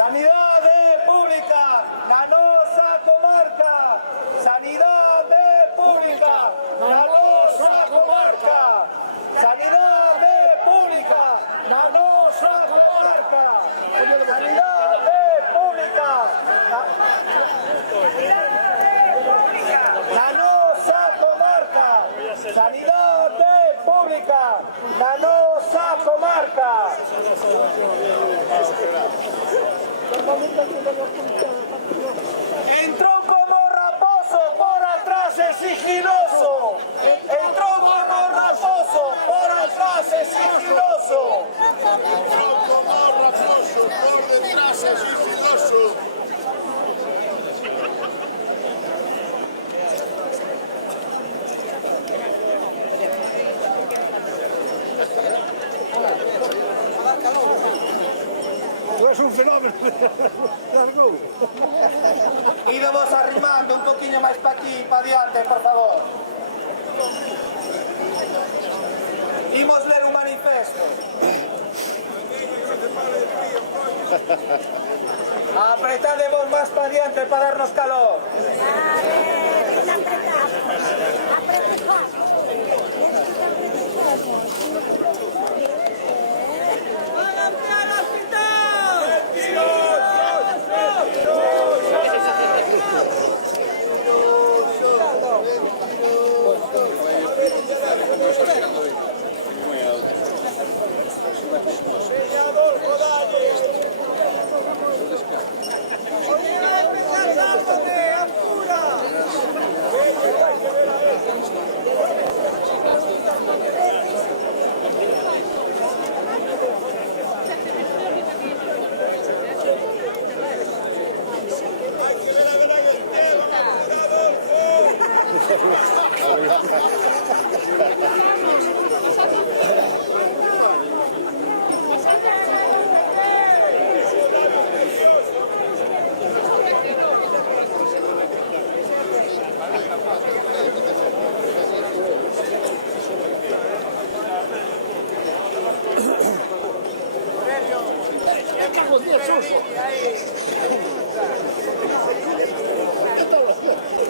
Sanidade pública na nosa comarca. Sanidade pública na nosa comarca. Sanidade pública na nosa comarca. Sanidade pública na nosa comarca. Sanidade pública na nosa comarca. Entró como raposo por atrás es sigiloso. Entró como raposo por atrás es sigiloso. Entró como raposo por detrás es sigiloso. Tú eres un fenómeno. Íbamos arrimando un poquillo más para aquí, para adelante, por favor. Imos ler un manifesto. Apretademos más para adelante para darnos calor.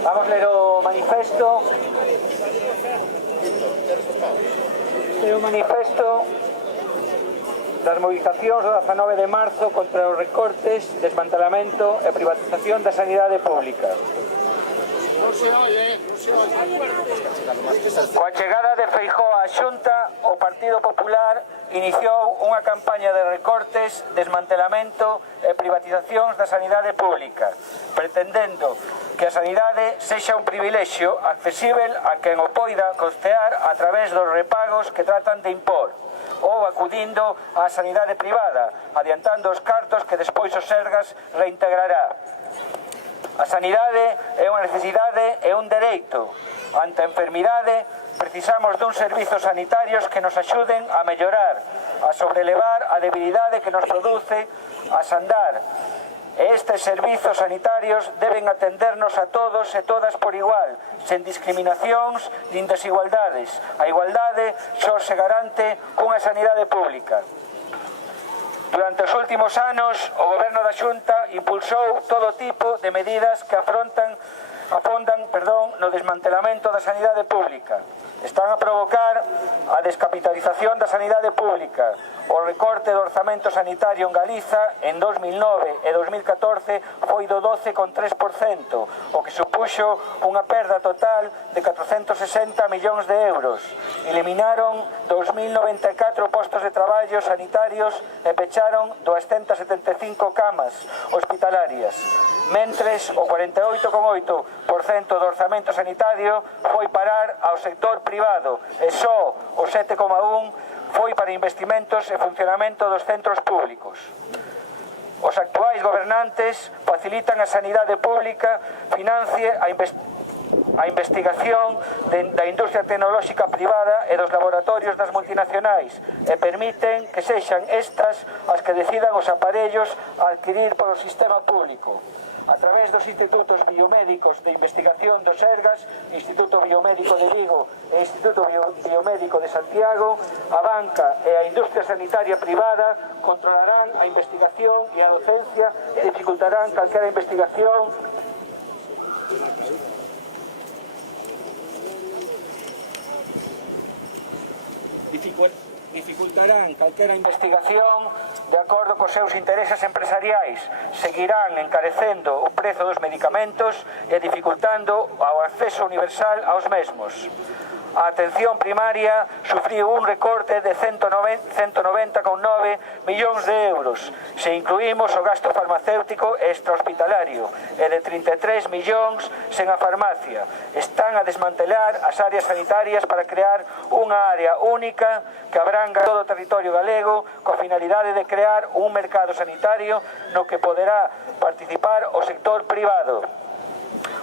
Vamos a ler o manifesto. É o manifesto das mobilizacións do 19 de marzo contra os recortes, desmantelamento e privatización da sanidade pública. No se oye, no se oye. Coa chegada de Feijóo á Xunta, o Partido Popular iniciou unha campaña de recortes, desmantelamento e privatizacións da sanidade pública, pretendendo que a sanidade sexa un privilexio accesível a quen o poida costear a través dos repagos que tratan de impor, ou acudindo á sanidade privada, adiantando os cartos que despois o Sergas reintegrará. A sanidade é unha necesidade e un dereito. Ante a enfermidade, precisamos duns servizos sanitarios que nos axuden a mellorar, a sobrelevar a debilidade que nos produce a sandar. E estes servizos sanitarios deben atendernos a todos e todas por igual, sen discriminacións nin desigualdades. A igualdade só se garante cunha sanidade pública. Durante os últimos anos, o Goberno da Xunta impulsou todo tipo de medidas que afondan no desmantelamento da sanidade pública. Están a provocar a descapitalización da sanidade pública, o recorte do orzamento sanitario en Galiza en 2009 e 2014 foi do 12,3%, o que supuxo unha perda total de 460 millóns de euros. Eliminaron 2.094 postos de traballo sanitarios e pecharon 275 camas hospitalarias. Mentres, o 48,8% do orzamento sanitario foi parar ao sector privado e só o 7,1% foi para investimentos e funcionamento dos centros públicos. Os actuais gobernantes facilitan a sanidade pública, financie a a investigación da industria tecnolóxica privada e dos laboratorios das multinacionais e permiten que sexan estas as que decidan os aparellos a adquirir polo sistema público. A través dos Institutos Biomédicos de Investigación do Sergas, Instituto Biomédico de Vigo e Instituto Biomédico de Santiago, a banca e a industria sanitaria privada controlarán a investigación e a docencia e dificultarán calquera investigación de acordo cos seus intereses empresariais, seguirán encarecendo o prezo dos medicamentos e dificultando o acceso universal aos mesmos. A atención primaria sufriu un recorte de 190,9 millóns de euros, se incluímos o gasto farmacéutico extrahospitalario, e de 33 millóns sen a farmacia. Están a desmantelar as áreas sanitarias para crear unha área única que abranga todo o territorio galego coa finalidade de crear un mercado sanitario no que poderá participar o sector privado.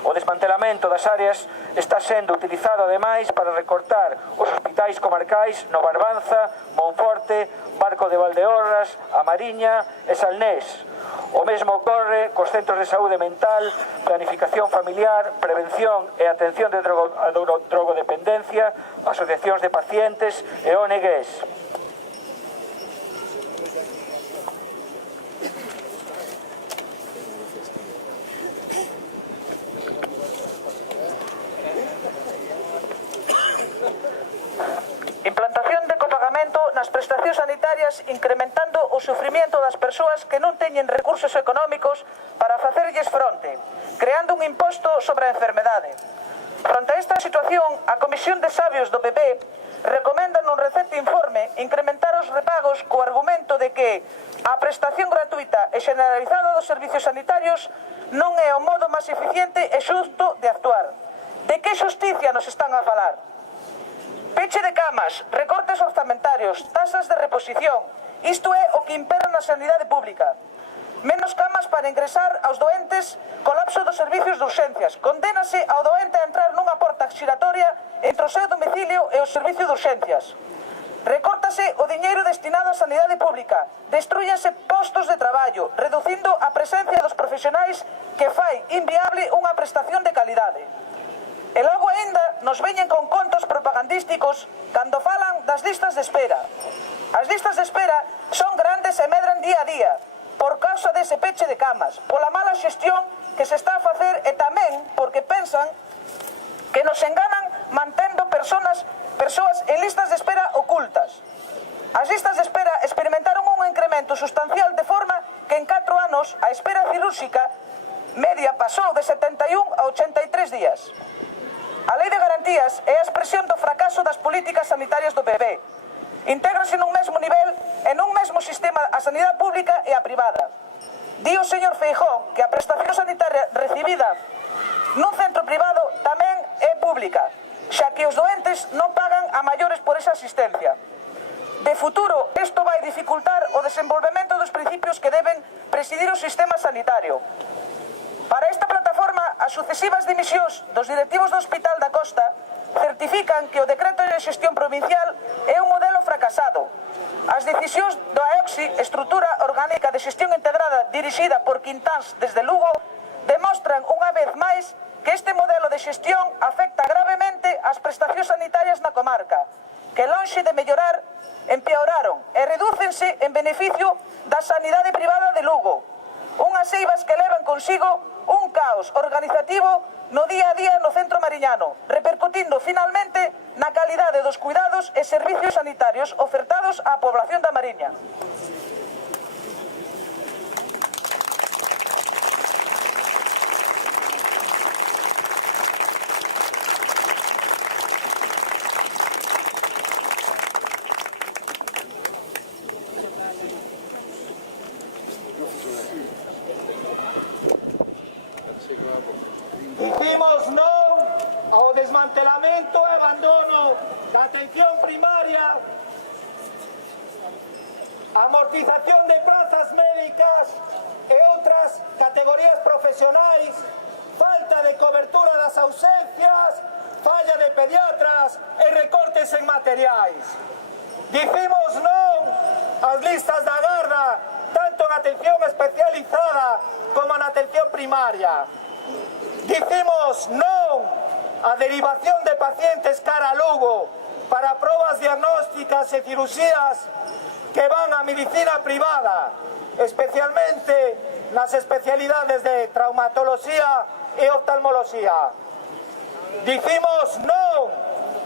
O desmantelamento das áreas está sendo utilizado ademais para recortar os hospitais comarcais no Barbanza, Monforte, Barco de Valdeorras, A Mariña e Salnés. O mesmo ocorre cos centros de saúde mental, planificación familiar, prevención e atención de drogodependencia, asociacións de pacientes e ONGs. Implantación de copagamento nas prestacións sanitarias incrementando o sufrimiento das persoas que non teñen recursos económicos para facerlles fronte, creando un imposto sobre a enfermedade. Fronte a esta situación, a Comisión de Sabios do PP recomenda nun recente informe incrementar os repagos co argumento de que a prestación gratuita e generalizada dos servicios sanitarios non é o modo máis eficiente e xusto de actuar. De que xusticia nos están a falar? Peche de camas, recortes orzamentarios, tasas de reposición. Isto é o que impera na sanidade pública. Menos camas para ingresar aos doentes, colapso dos servicios de urxencias. Condénase ao doente a entrar nunha porta xiratoria entre o seu domicilio e o servicio de urxencias. Recórtase o diñeiro destinado á sanidade pública. Destrúyense postos de traballo, reducindo a presencia dos profesionais que fai inviable unha prestación de calidade. E logo aínda nos veñen con contos propagandísticos cando falan das listas de espera. As listas de espera son grandes e medran día a día por causa dese peche de camas, pola mala xestión que se está a facer e tamén porque pensan que nos enganan mantendo persoas en listas de espera ocultas. As listas de espera experimentaron un incremento sustancial de forma que en 4 anos a espera cirúrxica media pasou de 71 a 83 días. A Lei de Garantías é a expresión do fracaso das políticas sanitarias do PP. Intégrase nun mesmo nivel e nun mesmo sistema a sanidade pública e a privada. Di o señor Feijóo que a prestación sanitaria recibida nun centro privado tamén é pública, xa que os doentes non pagan a maiores por esa asistencia. De futuro, isto vai dificultar o desenvolvemento dos principios que deben presidir o sistema sanitario. Para esta plataforma, as sucesivas dimisións dos directivos do Hospital da Costa certifican que o decreto de xestión provincial é un modelo fracasado. As decisións do AEOXI, Estrutura Orgánica de Xestión Integrada dirixida por Quintáns desde Lugo, demostran unha vez máis que este modelo de xestión afecta gravemente as prestacións sanitarias na comarca, que lonxe de mellorar, empeoraron e redúcense en beneficio da sanidade privada de Lugo. Unhas eivas que levan consigo un caos organizativo no día a día no centro mariñano, repercutindo finalmente na calidade dos cuidados e servicios sanitarios ofertados á población da Mariña. Dicimos non ao desmantelamento e abandono da atención primaria, amortización de prazas médicas e outras categorías profesionais, falta de cobertura das ausencias, falla de pediatras e recortes en materiais. Dicimos non ás listas da garda, tanto en atención especializada como na atención primaria. Dicimos non á derivación de pacientes cara a Lugo para probas diagnósticas e cirurxías que van á medicina privada, especialmente nas especialidades de traumatoloxía e oftalmoloxía. Dicimos non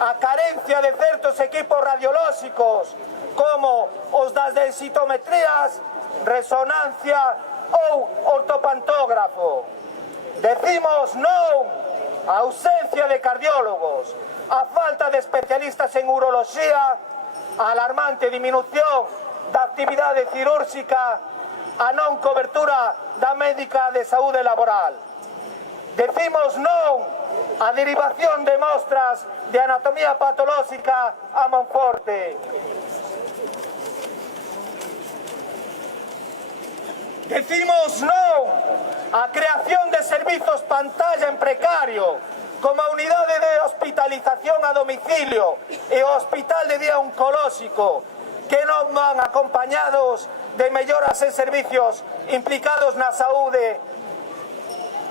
á carencia de certos equipos radiolóxicos como os das densitometrías, resonancia ou ortopantógrafo. Decimos non á ausencia de cardiólogos, a falta de especialistas en uroloxía, a alarmante diminución da actividade cirúrxica, a non cobertura da médica de saúde laboral. Decimos non a derivación de mostras de anatomía patolóxica a Monforte. Decimos non a creación de servizos pantalla en precario, como a unidade de hospitalización a domicilio e o hospital de día oncolóxico, que non van acompañados de melloras en servicios implicados na saúde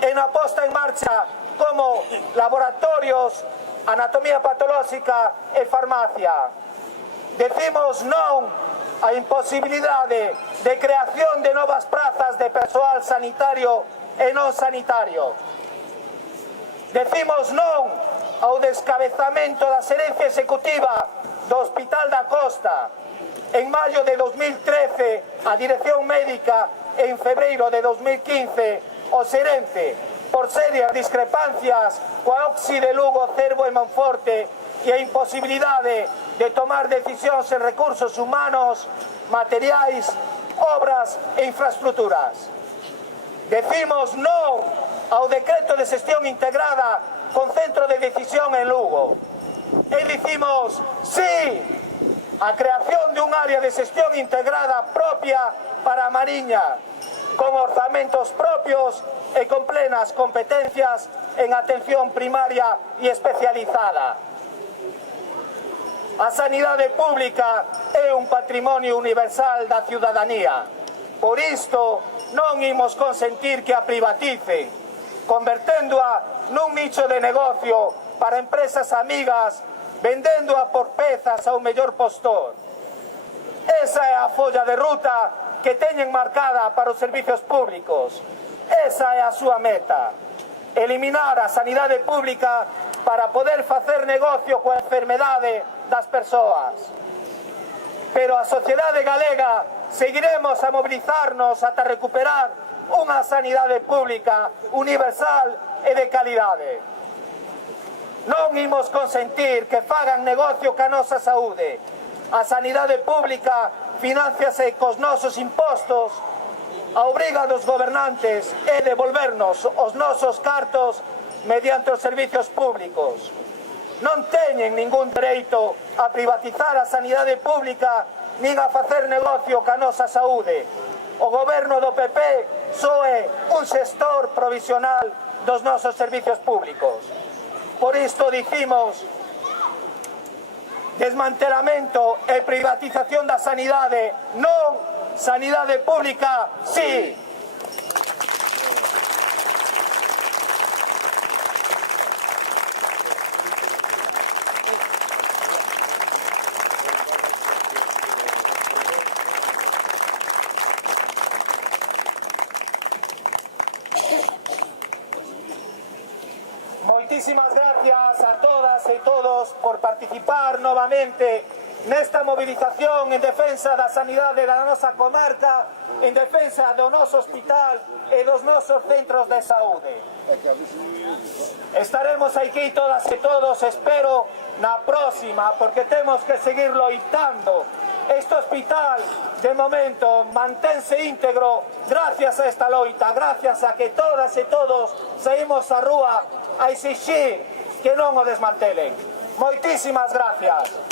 e na posta en marcha como laboratorios, anatomía patolóxica e farmacia. Decimos non a imposibilidade de creación de novas prazas de persoal sanitario e non sanitario. Decimos non ao descabezamento da xerencia executiva do Hospital da Costa. En maio de 2013, a Dirección Médica, e en febreiro de 2015, o xerente, por serias discrepancias coa OPSI de Lugo, Cervo e Monforte e a imposibilidade de tomar decisións en recursos humanos, materiais, obras e infraestructuras. Decimos non ao decreto de xestión integrada con centro de decisión en Lugo. E dicimos sí a creación de un área de xestión integrada propia para a Mariña, con orzamentos propios e con plenas competencias en atención primaria e especializada. A sanidade pública é un patrimonio universal da ciudadanía. Por isto, non imos consentir que a privaticen, converténdoa nun nicho de negocio para empresas amigas, vendéndoa por pezas ao mellor postor. Esa é a folla de ruta que teñen marcada para os servicios públicos. Esa é a súa meta. Eliminar a sanidade pública para poder facer negocio coa enfermedade das persoas. Pero a sociedade galega seguiremos a mobilizarnos ata recuperar unha sanidade pública universal e de calidade. Non imos consentir que fagan negocio ca nosa saúde. A sanidade pública financiase cos nosos impostos. A obriga dos gobernantes é devolvernos os nosos cartos mediante os servicios públicos. Non teñen ningún dereito a privatizar a sanidade pública nin a facer negocio ca nosa saúde. O goberno do PP só é un xestor provisional dos nosos servicios públicos. Por isto dicimos desmantelamento e privatización da sanidade, non sanidade pública, sí. Moitísimas gracias a todas e todos por participar novamente nesta movilización en defensa da sanidade da nosa comarca, en defensa do noso hospital e dos nosos centros de saúde. Estaremos aquí todas e todos, espero, na próxima, porque temos que seguir loitando. Este hospital, de momento, mantense íntegro gracias a esta loita, gracias a que todas e todos saímos á rúa a exixir que non o desmantelen. Moitísimas gracias.